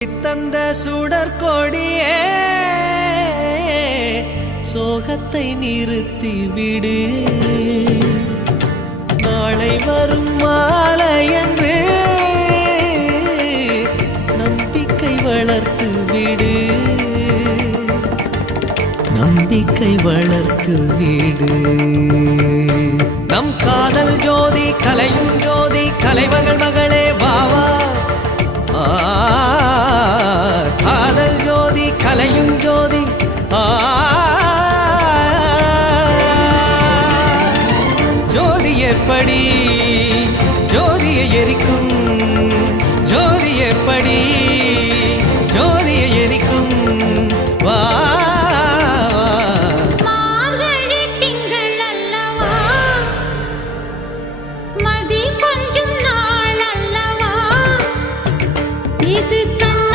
தந்த சுடற்கொடியே சோகத்தை நிறுத்தி விடு. நாளை வரும் மாலை என்று நம்பிக்கை வளர்த்து விடு. நம்பிக்கை வளர்த்து விடு. நம் காதல் ஜோதி கலையும் ஜோதி கலைமகள் மகளே